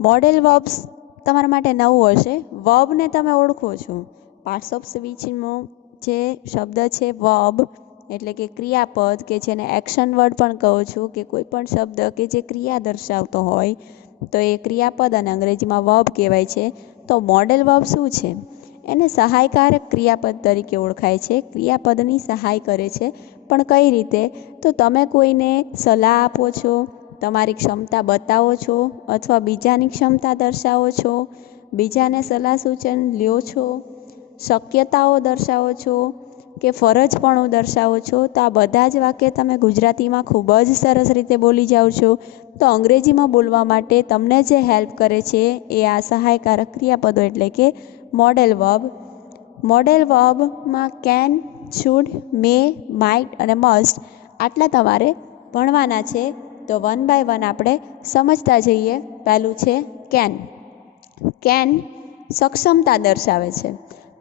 Model verbs તમારા માટે નવું હશે. વર્બને તમે ઓળખો છો. પાર્ટ્સ ઓફ સ્પીચનો જે શબ્દ છે વર્બ એટલે કે ક્રિયાપદ, કે જેને એક્શન વર્ડ પણ કહો છો, કે કોઈ પણ શબ્દ કે જે ક્રિયા દર્શાવતો હોય તો એ ક્રિયાપદ અને અંગ્રેજીમાં વર્બ કહેવાય છે. તો મોડેલ વર્બ શું છે? એને સહાયકારક ક્રિયાપદ તરીકે ઓળખાય છે. ક્રિયાપદની સહાય કરે છે. પણ કઈ રીતે? તો તમે કોઈને સલાહ આપો છો, તમારી ક્ષમતા બતાવો છો, અથવા બીજાની ક્ષમતા દર્શાવો છો, બીજાને સલાહ સૂચન લ્યો છો, શક્યતાઓ દર્શાવો છો, કે ફરજપણું દર્શાવો છો, તો આ બધા જ વાક્ય તમે ગુજરાતીમાં ખૂબ જ સરસ રીતે બોલી જાઓ છો. તો અંગ્રેજીમાં બોલવા માટે તમને જે હેલ્પ કરે છે એ આ સહાયકારક ક્રિયાપદો એટલે કે મોડેલ વર્બ. મોડેલ વર્બમાં કેન, શુડ, મે, માઇટ અને મસ્ટ આટલા તમારે ભણવાના છે. તો વન બાય વન આપણે સમજતા જઈએ. પહેલું છે કેન. કેન સક્ષમતા દર્શાવે છે.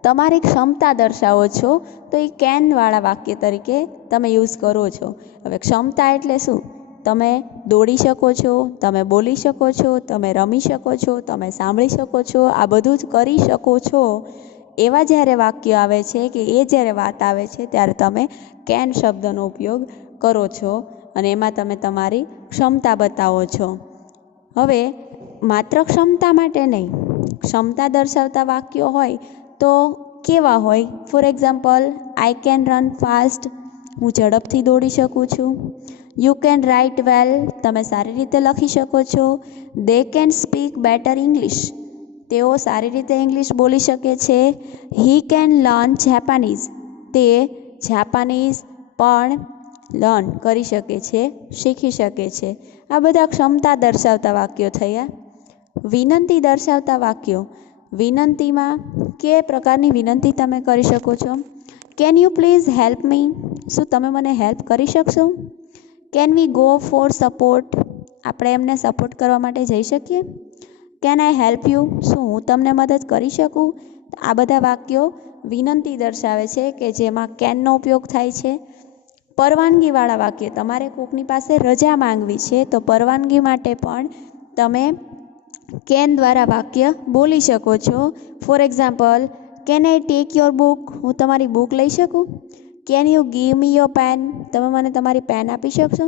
તમારી ક્ષમતા દર્શાવો છો તો એ કેનવાળા વાક્ય તરીકે તમે યુઝ કરો છો. હવે ક્ષમતા એટલે શું? તમે દોડી શકો છો, તમે બોલી શકો છો, તમે રમી શકો છો, તમે સાંભળી શકો છો, આ બધું જ કરી શકો છો. એવા જ્યારે વાક્ય આવે છે કે એ જ્યારે વાત આવે છે ત્યારે તમે કેન શબ્દનો ઉપયોગ કરો છો અને એમાં તમે તમારી ક્ષમતા બતાવો છો. હવે માત્ર ક્ષમતા માટે નહીં, ક્ષમતા દર્શાવતા વાક્યો હોય તો કેવા હોય? For example, I can run fast, હું ઝડપથી દોડી શકું છું. યુ કેન રાઇટ વેલ, તમે સારી રીતે લખી શકો છો. They can speak better English, તેઓ સારી રીતે ઇંગ્લિશ બોલી શકે છે. હી કેન લર્ન જાપાનીઝ, તે જાપાનીઝ પણ લર્ન કરી શકે છે, શીખી શકે છે. આ બધા ક્ષમતા દર્શાવતા વાક્યો થયા. વિનંતી દર્શાવતા વાક્યો. વિનંતીમાં કે પ્રકારની વિનંતી તમે કરી શકો છો? Can you please help me, શું તમે મને હેલ્પ કરી શકશો? Can we go for support, આપણે એમને સપોર્ટ કરવા માટે જઈ શકીએ? કેન આઈ હેલ્પ યુ, શું હું તમને મદદ કરી શકું? આ બધા વાક્યો વિનંતી દર્શાવે છે કે જેમાં કેનનો ઉપયોગ થાય છે. પરવાનગીવાળા વાક્ય. તમારે કોકની પાસે રજા માંગવી છે તો પરવાનગી માટે પણ તમે કેન દ્વારા વાક્ય બોલી શકો છો. For example, can I take your book, હું તમારી બુક લઈ શકું? Can you give me your pen, તમે મને તમારી પેન આપી શકશો?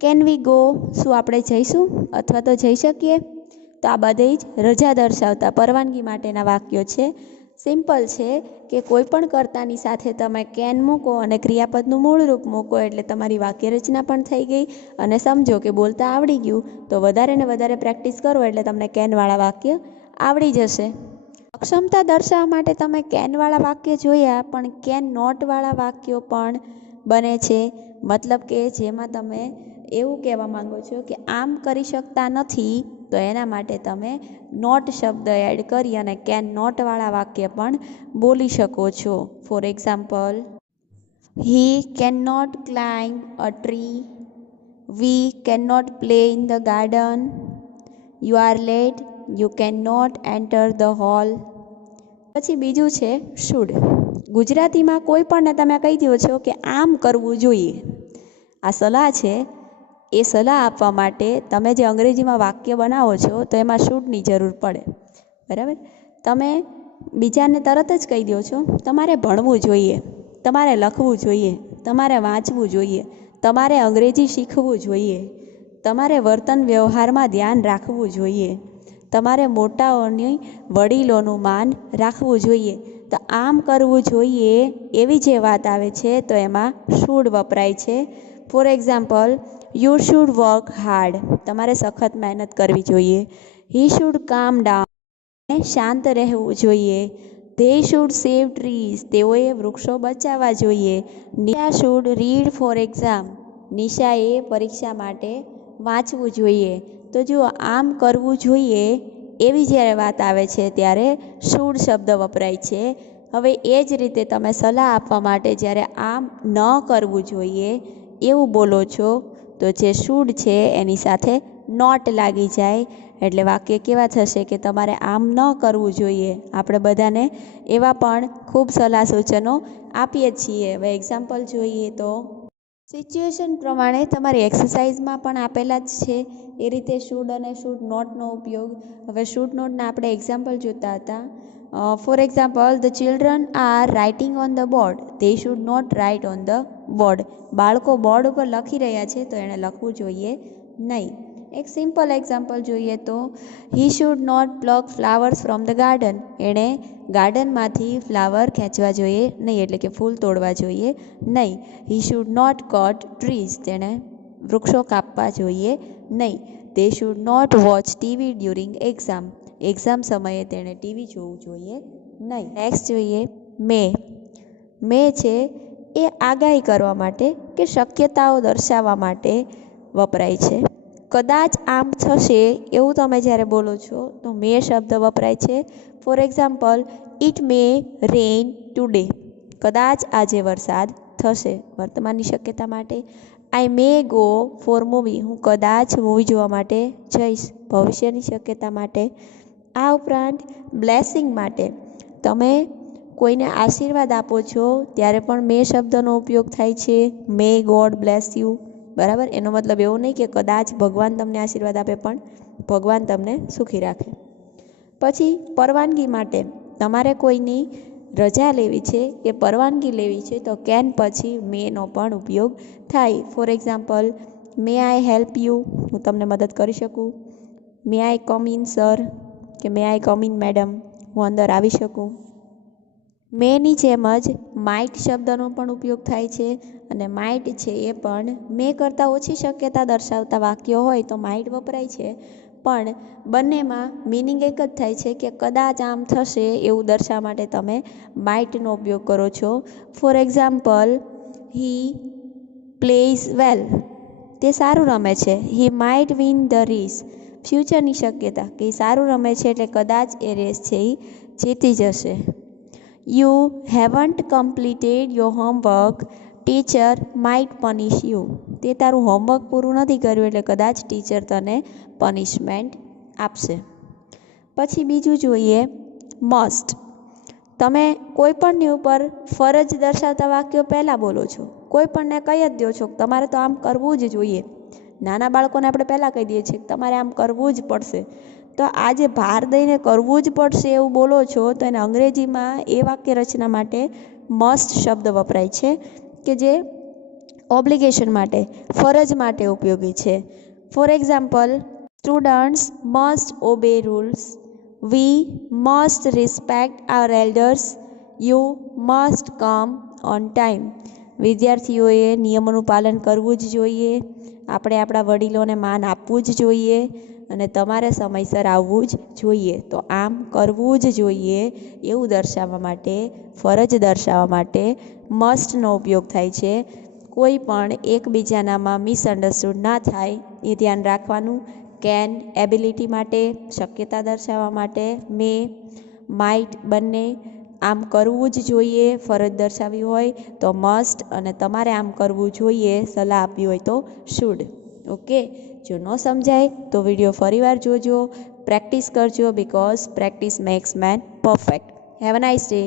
કેન વી ગો, શું આપણે જઈશું અથવા તો જઈ શકીએ? તો આ બધી જ રજા દર્શાવતા પરવાનગી માટેના વાક્યો છે. સિમ્પલ છે કે કોઈ પણ કર્તાની સાથે તમે કેન મૂકો અને ક્રિયાપદનું મૂળ રૂપ મૂકો એટલે તમારી વાક્ય રચના પણ થઈ ગઈ. અને સમજો કે બોલતા આવડી ગયું તો વધારે ને વધારે પ્રેક્ટિસ કરો એટલે તમને કેનવાળા વાક્ય આવડી જશે. અક્ષમતા દર્શાવવા માટે તમે કેનવાળા વાક્ય જોયા, પણ કેન નોટવાળા વાક્યો પણ બને છે. મતલબ કે જેમાં તમે એવું કહેવા માંગો છો કે આમ કરી શકતા નથી, તો એના માટે તમે નોટ શબ્દ એડ કરી અને કેન નોટવાળા વાક્ય પણ બોલી શકો છો. For example, he can not climb a tree, we can not play in the garden, you are late, you can not enter the hall. પછી બીજું છે શુડ. ગુજરાતીમાં કોઈ પણને તમે કહી દો છો કે આમ કરવું જોઈએ, આ સલાહ છે. એ સલાહ આપવા માટે તમે જે અંગ્રેજીમાં વાક્ય બનાવો છો તો એમાં શુડની જરૂર પડે, બરાબર? તમે બીજાને તરત જ કહી દો છો તમારે ભણવું જોઈએ, તમારે લખવું જોઈએ, તમારે વાંચવું જોઈએ, તમારે અંગ્રેજી શીખવું જોઈએ, તમારે વર્તન વ્યવહારમાં ધ્યાન રાખવું જોઈએ, તમારે મોટાઓની વડીલોનું માન રાખવું જોઈએ. તો આમ કરવું જોઈએ એવી જે વાત આવે છે તો એમાં શુડ વપરાય છે. For example, you should work hard, તમારે સખત મહેનત કરવી જોઈએ. હી શુડ કામ ડાઉન, શાંત રહેવું જોઈએ. ધે શુડ સેવ ટ્રીઝ, તેઓએ વૃક્ષો બચાવવા જોઈએ. Nisha should read for exam, નિશાએ પરીક્ષા માટે વાંચવું જોઈએ. તો જુઓ, આમ કરવું જોઈએ એવી જ્યારે વાત આવે છે ત્યારે શુડ શબ્દ વપરાય છે. હવે એ જ રીતે તમે સલાહ આપવા માટે જ્યારે આમ ન કરવું જોઈએ એવું બોલો છો તો જે શુડ છે એની સાથે નોટ લાગી જાય એટલે વાક્ય કેવા થશે કે તમારે આમ ન કરવું જોઈએ. આપણે બધાને એવા પણ ખૂબ સલાહ સૂચનો આપીએ છીએ. હવે એક્ઝામ્પલ જોઈએ તો સિચ્યુએશન પ્રમાણે તમારી એક્સરસાઇઝમાં પણ આપેલા જ છે એ રીતે શુડ અને શુડ નોટનો ઉપયોગ. હવે શુડ નોટના આપણે એક્ઝામ્પલ જોતા હતા. For example, the children are writing on the board, they should not write on the board. બાળકો બોર્ડ ઉપર લખી રહ્યા છે તો એણે લખવું જોઈએ નહીં. એક સિમ્પલ એક્ઝામ્પલ જોઈએ તો, he should not pluck flowers from the garden. એણે ગાર્ડનમાંથી ફ્લાવર ખેંચવા જોઈએ નહીં, એટલે કે ફૂલ તોડવા જોઈએ નહીં. He should not cut trees. તેણે વૃક્ષો કાપવા જોઈએ નહીં. They should not watch TV during exam. Exam સમયે તેણે ટીવી જોવું જોઈએ નહીં. નેક્સ્ટ જોઈએ મે. મે છે એ આગાહી કરવા માટે કે શક્યતાઓ દર્શાવવા માટે વપરાય છે. કદાચ આમ થશે એવું તમે જ્યારે બોલો છો તો મે શબ્દ વપરાય છે. For example, it may rain today. કદાચ આજે વરસાદ થશે, વર્તમાનની શક્યતા માટે. આઈ મે ગો ફોર મૂવી. હું કદાચ મૂવી જોવા માટે જઈશ, ભવિષ્યની શક્યતા માટે. આ ઉપરાંત બ્લેસિંગ માટે, તમે કોઈને આશીર્વાદ આપો છો ત્યારે પણ મે શબ્દનો ઉપયોગ થાય છે. મે ગોડ બ્લેસ યુ. બરાબર, એનો મતલબ એવો નહીં કે કદાચ ભગવાન તમને આશીર્વાદ આપે, પણ ભગવાન તમને સુખી રાખે. પછી પરવાનગી માટે, તમારે કોઈની રજા લેવી છે કે પરવાનગી લેવી છે તો કેન પછી મેનો પણ ઉપયોગ થાય. For example, May I help you. હું તમને મદદ કરી શકું. મે આઈ કમ ઇન સર કે મે આઈ કમ ઇન મેડમ. હું અંદર આવી શકું. મેની જેમ જ માઇટ શબ્દનો પણ ઉપયોગ થાય છે, અને માઇટ છે એ પણ મે કરતાં ઓછી શક્યતા દર્શાવતા વાક્યો હોય તો માઇટ વપરાય છે, પણ બંનેમાં મિનિંગ એક જ થાય છે કે કદાચ આમ થશે એવું દર્શાવવા માટે તમે માઇટનો ઉપયોગ કરો છો. For example, he plays well. તે સારું રમે છે. He might win the race. ફ્યુચરની શક્યતા કે સારું રમે છે એટલે કદાચ એ રેસ છે એ જીતી જશે. You haven't completed your homework, teacher might પનિશ you. તે તારું હોમવર્ક પૂરું નથી કર્યું એટલે કદાચ ટીચર તને પનિશમેન્ટ આપશે. પછી બીજું જોઈએ મસ્ટ. તમે કોઈપણની ઉપર ફરજ દર્શાવતા વાક્યો પહેલાં બોલો છો. કોઈપણને કહી જ દો છો તમારે તો આમ કરવું જ જોઈએ. નાના બાળકોને આપણે પહેલાં કહી દઈએ છીએ તમારે આમ કરવું જ પડશે. તો આ જે ભાર દઈને કરવું જ પડશે એવું બોલો છો તો એને અંગ્રેજીમાં એ વાક્ય રચના માટે મસ્ટ શબ્દ વપરાય છે, કે જે ઓબ્લિગેશન માટે, ફરજ માટે ઉપયોગી છે. For example, students must obey rules. We must respect our elders. You must come on time. વિદ્યાર્થીઓએ નિયમોનું પાલન કરવું જ જોઈએ. આપણે આપણા વડીલોને માન આપવું જ જોઈએ, અને તમારે સમયસર આવવું જ જોઈએ. તો આમ કરવું જ જોઈએ એવું દર્શાવવા માટે, ફરજ દર્શાવવા માટે મસ્ટનો ઉપયોગ થાય છે. કોઈ પણ એકબીજાનામાં મિસઅન્ડરસ્ટુડ ના થાય એ ધ્યાન રાખવાનું. કેન એબિલિટી માટે, શક્યતા દર્શાવવા માટે. મે, માઇટ બંને આમ કરવું જ જોઈએ ફરજ દર્શાવી હોય તો મસ્ટ, અને તમારે આમ કરવું જોઈએ સલાહ આપવી હોય તો શુડ. ઓકે, જો ન સમજાય તો વિડીયો ફરીવાર જોજો, પ્રેક્ટિસ કરજો, because practice max main perfect. Have a nice day.